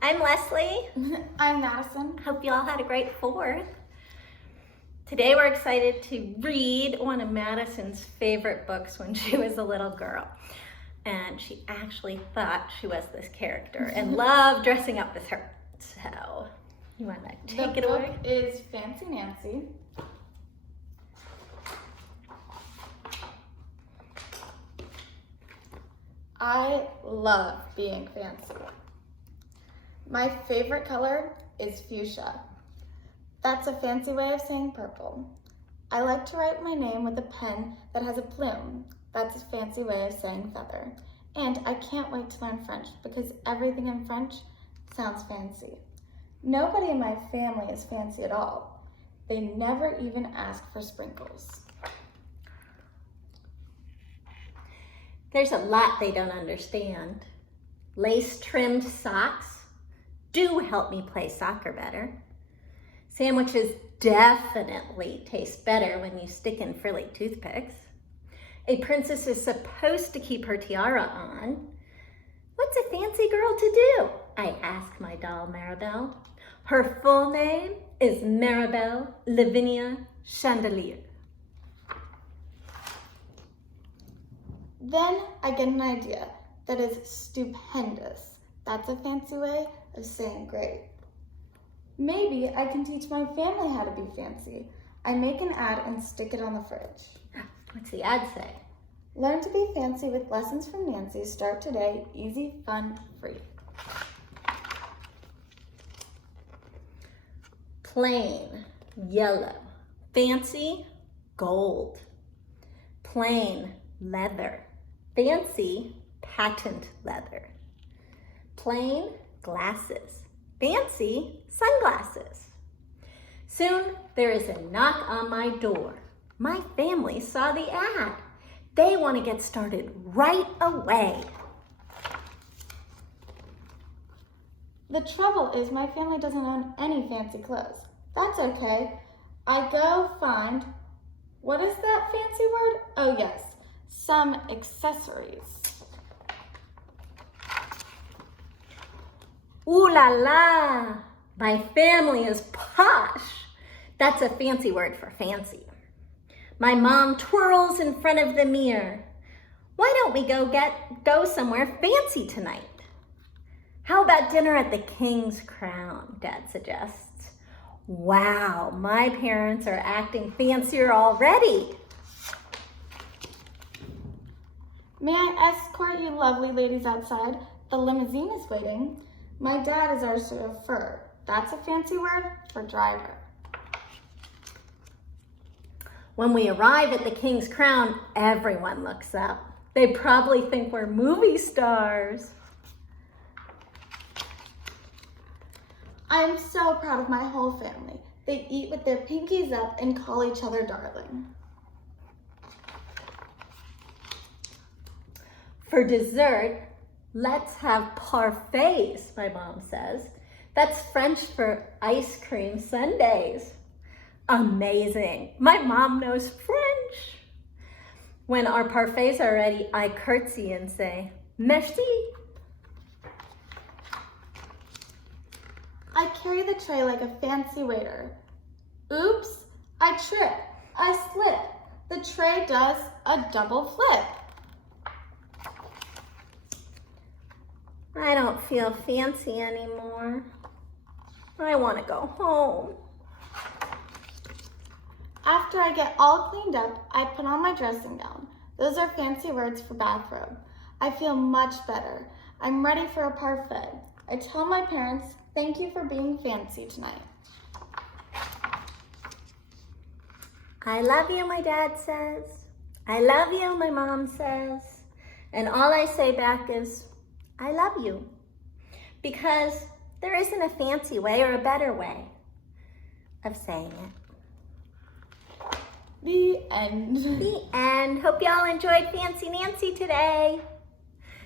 I'm Leslie. I'm Madison. Hope you all had a great 4th. Today we're excited to read one of Madison's favorite books when she was a little girl. And she actually thought she was this character and loved dressing up as her. So, you want to take it away? The book is Fancy Nancy. I love being fancy. My favorite color is fuchsia. That's a fancy way of saying purple. I like to write my name with a pen that has a plume. That's a fancy way of saying feather. And I can't wait to learn French because everything in French sounds fancy. Nobody in my family is fancy at all. They never even ask for sprinkles. There's a lot they don't understand. Lace-trimmed socks do help me play soccer better. Sandwiches definitely taste better when you stick in frilly toothpicks. A princess is supposed to keep her tiara on. What's a fancy girl to do? I ask my doll Maribel. Her full name is Maribel Lavinia Chandelier. Then I get an idea that is stupendous. That's a fancy way of saying great. Maybe I can teach my family how to be fancy. I make an ad and stick it on the fridge. What's the ad say? Learn to be fancy with lessons from Nancy. Start today. Easy, fun, free. Plain, yellow. Fancy, gold. Plain, leather. Fancy, patent leather. Plain, glasses. Fancy, sunglasses. Soon there is a knock on my door. My family saw the ad. They want to get started right away. The trouble is my family doesn't own any fancy clothes. That's okay. I go find, what is that fancy word? Oh yes, some accessories. Ooh la la, my family is posh. That's a fancy word for fancy. My mom twirls in front of the mirror. Why don't we go somewhere fancy tonight? How about dinner at the King's Crown, Dad suggests. Wow, my parents are acting fancier already. May I escort you lovely ladies outside? The limousine is waiting. My dad is our chauffeur. That's a fancy word for driver. When we arrive at the King's Crown, everyone looks up. They probably think we're movie stars. I am so proud of my whole family. They eat with their pinkies up and call each other darling. For dessert, let's have parfaits, my mom says. That's French for ice cream sundaes. Amazing. My mom knows French. When our parfaits are ready, I curtsy and say, merci. I carry the tray like a fancy waiter. Oops, I trip, I slip. The tray does a double flip. I don't feel fancy anymore. I want to go home. After I get all cleaned up, I put on my dressing gown. Those are fancy words for bathrobe. I feel much better. I'm ready for a parfait. I tell my parents, thank you for being fancy tonight. I love you, my dad says. I love you, my mom says. And all I say back is, I love you. Because there isn't a fancy way or a better way of saying it. The end. The end. Hope y'all enjoyed Fancy Nancy today.